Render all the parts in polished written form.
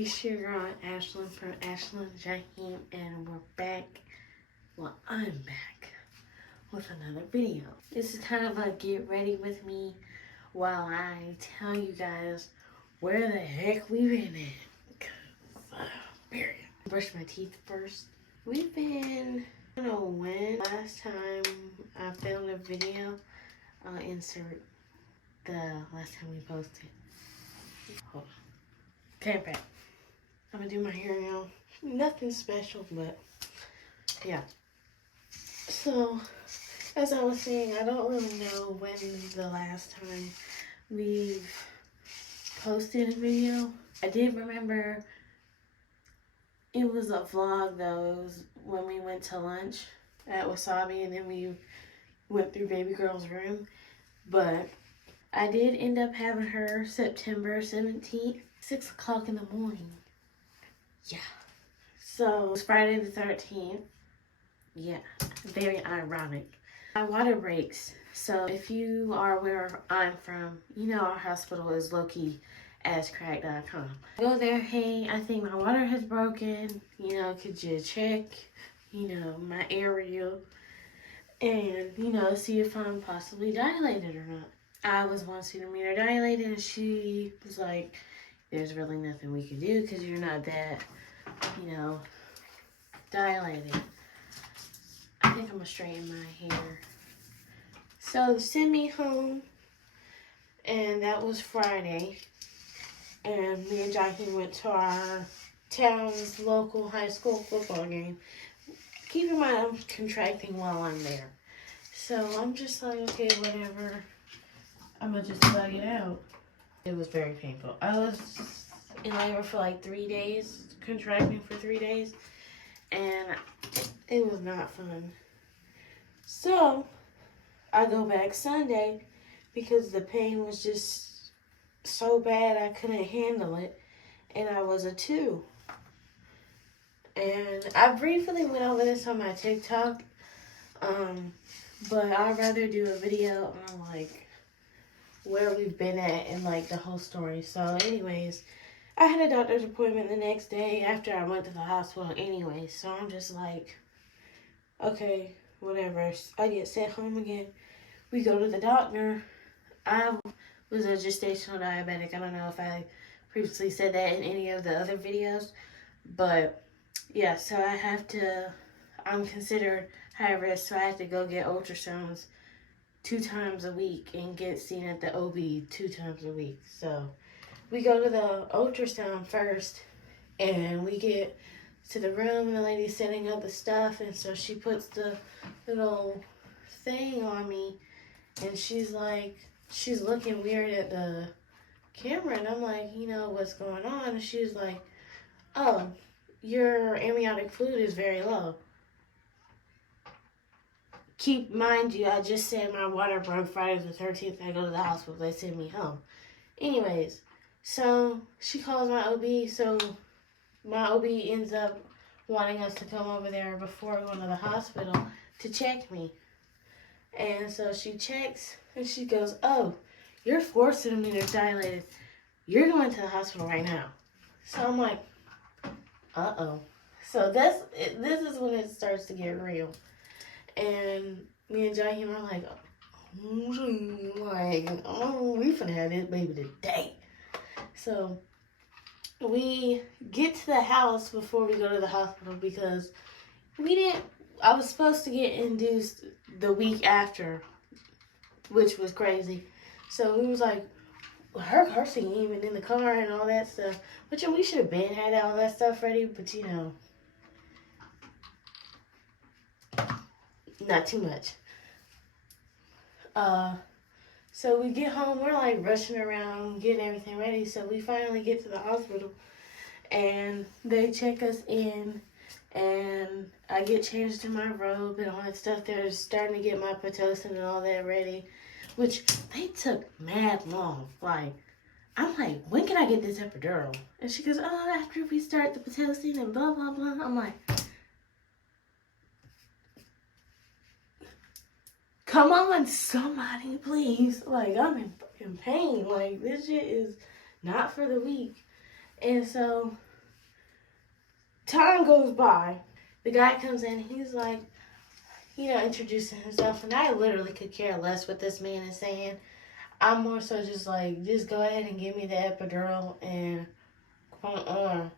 It's your girl Ashlyn from ashlandd.alonaa, and we're back. Well, I'm back with another video. This is kind of a get ready with me while I tell you guys where the heck we've been at. Period. Brush my teeth first. We've been, I don't know when. Last time I filmed a video, I'll insert the last time we posted. Hold on. Okay, I'm back. I'm gonna do my hair now. Nothing special, but yeah. So, as I was saying, I don't really know when the last time we've posted a video. I did remember it was a vlog though. It was when we went to lunch at Wasabi and then we went through baby girl's room. But I did end up having her September 17th, 6 o'clock in the morning. Yeah. So it was Friday the 13th. Yeah. Very ironic. My water breaks. So if you are where I'm from, you know our hospital is low-key ashcrack.com. Go there, hey, I think my water has broken. You know, could you check, my area and, see if I'm possibly dilated or not. I was 1 centimeter dilated and she was like, there's really nothing we can do because you're not that, dilated. I think I'm gonna straighten my hair. So send me home, and that was Friday. And me and Jackie went to our town's local high school football game. Keep in mind, I'm contracting while I'm there. So I'm just like, okay, whatever. I'm gonna just slug it out. It was very painful. I was in labor for like 3 days, contracting for 3 days, and it was not fun. So I go back Sunday because the pain was just so bad I couldn't handle it, and I was a 2. And I briefly went over this on my TikTok, but I'd rather do a video on like where we've been at and like the whole story. So anyways, I had a doctor's appointment the next day after I went to the hospital anyway. So I'm just like, okay, whatever. I get sent home again. We go to the doctor. I was a gestational diabetic. I don't know if I previously said that in any of the other videos. But yeah, so I'm considered high risk. So I have to go get ultrasounds 2 times a week and get seen at the OB 2 times a week. So we go to the ultrasound first and we get to the room and the lady's setting up the stuff, and so she puts the little thing on me and she's looking weird at the camera, and I'm like, what's going on? And she's like, oh, your amniotic fluid is very low. Mind you, I just said my water broke Friday the 13th. I go to the hospital. They send me home. Anyways, so she calls my OB. So my OB ends up wanting us to come over there before going to the hospital to check me. And so she checks and she goes, oh, you're 4 centimeters dilated. You're going to the hospital right now. So I'm like, uh-oh. So this is when it starts to get real. And me and Jahim are like, we finna have this baby today. So we get to the house before we go to the hospital because I was supposed to get induced the week after, which was crazy. So we was like, her cursing even in the car and all that stuff. Which we should have been had all that stuff ready, but not too much. So we get home, we're like rushing around, getting everything ready. So we finally get to the hospital and they check us in and I get changed in my robe and all that stuff. They're starting to get my Pitocin and all that ready, which they took mad long. I'm like, when can I get this epidural? And she goes, oh, after we start the Pitocin and blah, blah, blah. I'm like, come on, somebody, please. I'm in fucking pain. This shit is not for the weak. And so time goes by. The guy comes in, he's like, introducing himself, and I literally could care less what this man is saying. I'm more so just like, just go ahead and give me the epidural and come on.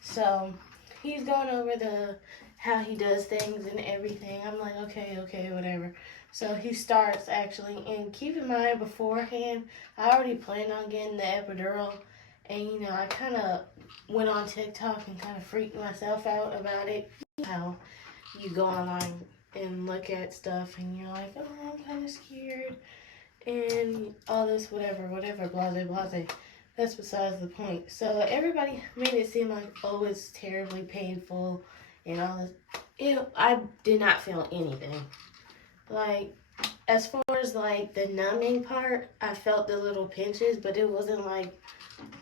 So he's going over how he does things and everything. I'm like, okay, whatever. So he starts actually, and keep in mind beforehand, I already planned on getting the epidural, and I kind of went on TikTok and kind of freaked myself out about it. How you go online and look at stuff, and you're like, oh, I'm kind of scared, and all this, whatever, blase. That's besides the point. So everybody made it seem like, oh, it's terribly painful and all this. I did not feel anything. Like, as far as like the numbing part, I felt the little pinches, but it wasn't like,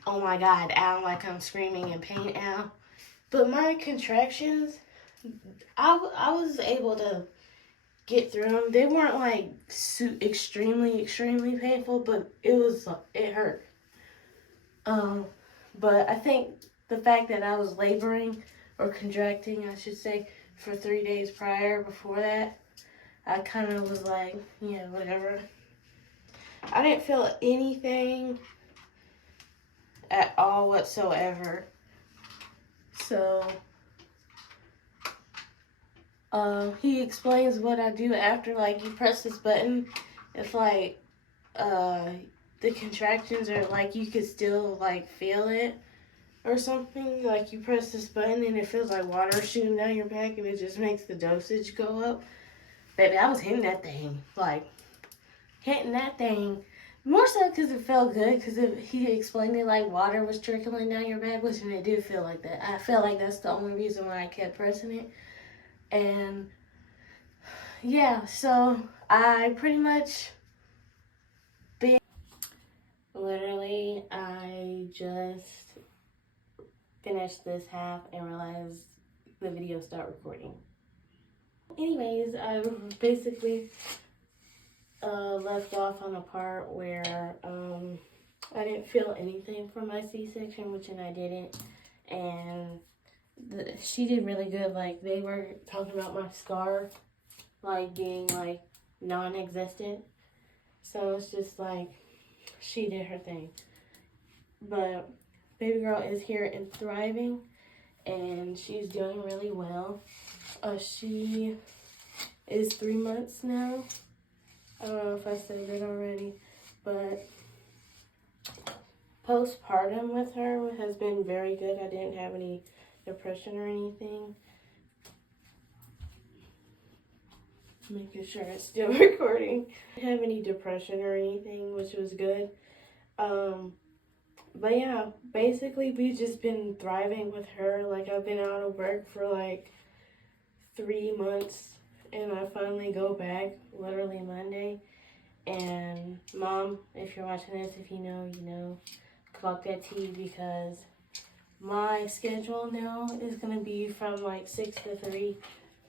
oh my God, ow, like I'm screaming in pain, ow. But my contractions, I was able to get through them. They weren't like extremely painful, but it hurt. But I think the fact that I was laboring or contracting, I should say, for 3 days prior before that, I kind of was like, yeah, whatever. I didn't feel anything at all whatsoever. So, he explains what I do after, like, you press this button. It's like, the contractions are like, you could still, like, feel it or something. Like, you press this button and it feels like water shooting down your back, and it just makes the dosage go up. Baby, I was hitting that thing. Like, hitting that thing. More so because it felt good, because he explained it like water was trickling down your back, which it did feel like that. I felt like that's the only reason why I kept pressing it. And, yeah, so I pretty much literally, I just finished this half and realized the video stopped recording. Anyways, I basically left off on the part where I didn't feel anything from my C-section, which I didn't, and she did really good. Like, they were talking about my scar, like, being, like, non-existent, so it's just, like, she did her thing. But baby girl is here and thriving, and she's doing really well. She is 3 months now. I don't know if I said it already, but postpartum with her has been very good. I didn't have any depression or anything. Making sure it's still recording. I didn't have any depression or anything, which was good. But yeah, basically we've just been thriving with her. Like, I've been out of work for like 3 months, and I finally go back literally Monday. And Mom, if you're watching this, if you know, clock that T, because my schedule now is gonna be from like 6 to 3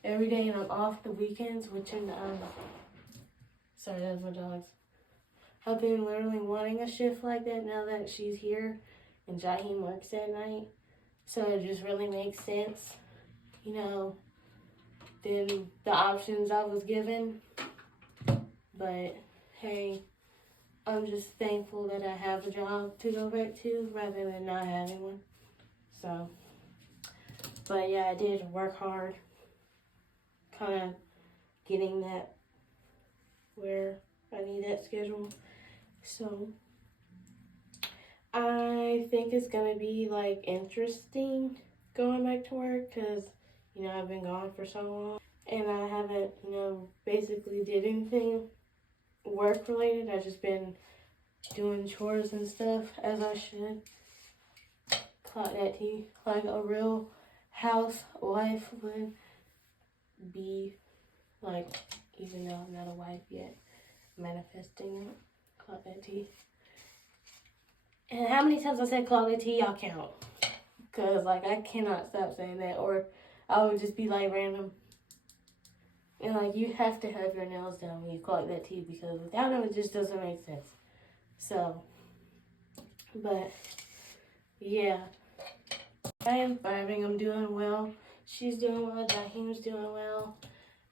every day, and I'm off the weekends, which sorry, that's my dogs. I've been literally wanting a shift like that now that she's here and Jaheim works at night. So it just really makes sense, than the options I was given. But hey, I'm just thankful that I have a job to go back to rather than not having one. So, but yeah, I did work hard, kind of getting that where I need that schedule. So I think it's gonna be like interesting going back to work, because I've been gone for so long and I haven't basically did anything work related. I've just been doing chores and stuff as I should. Clock that T, like a real housewife would be, like, even though I'm not a wife yet, manifesting it. Clock that T. And how many times I said clock that T, y'all count? Because, like, I cannot stop saying that, or I would just be, like, random. And, like, you have to have your nails done when you clock that T, because without them, it just doesn't make sense. So, but, yeah. I am thriving. I'm doing well. She's doing well. Jaheem's doing well.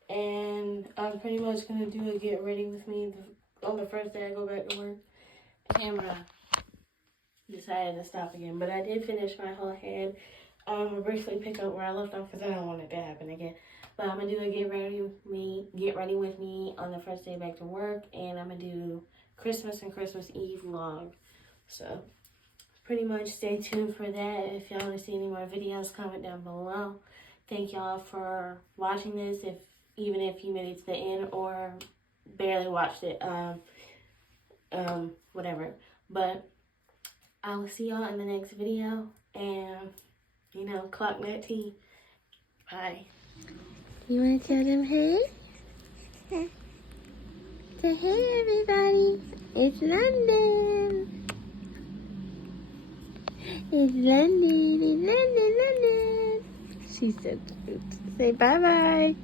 And I'm pretty much going to do a get ready with me on the first day I go back to work. Camera decided to stop again. But I did finish my whole head. I'm going to briefly pick up where I left off because I don't want it to happen again. But I'm going to do a get ready with me on the first day back to work. And I'm going to do Christmas and Christmas Eve vlog. So pretty much stay tuned for that. If y'all want to see any more videos, comment down below. Thank y'all for watching this, even if you made it to the end or barely watched it, whatever. But I will see y'all in the next video, and you know, clock that tea. Bye. You want to tell them hey? Say hey, everybody. It's London. It's London. It's London, London. She's so cute. Say bye-bye.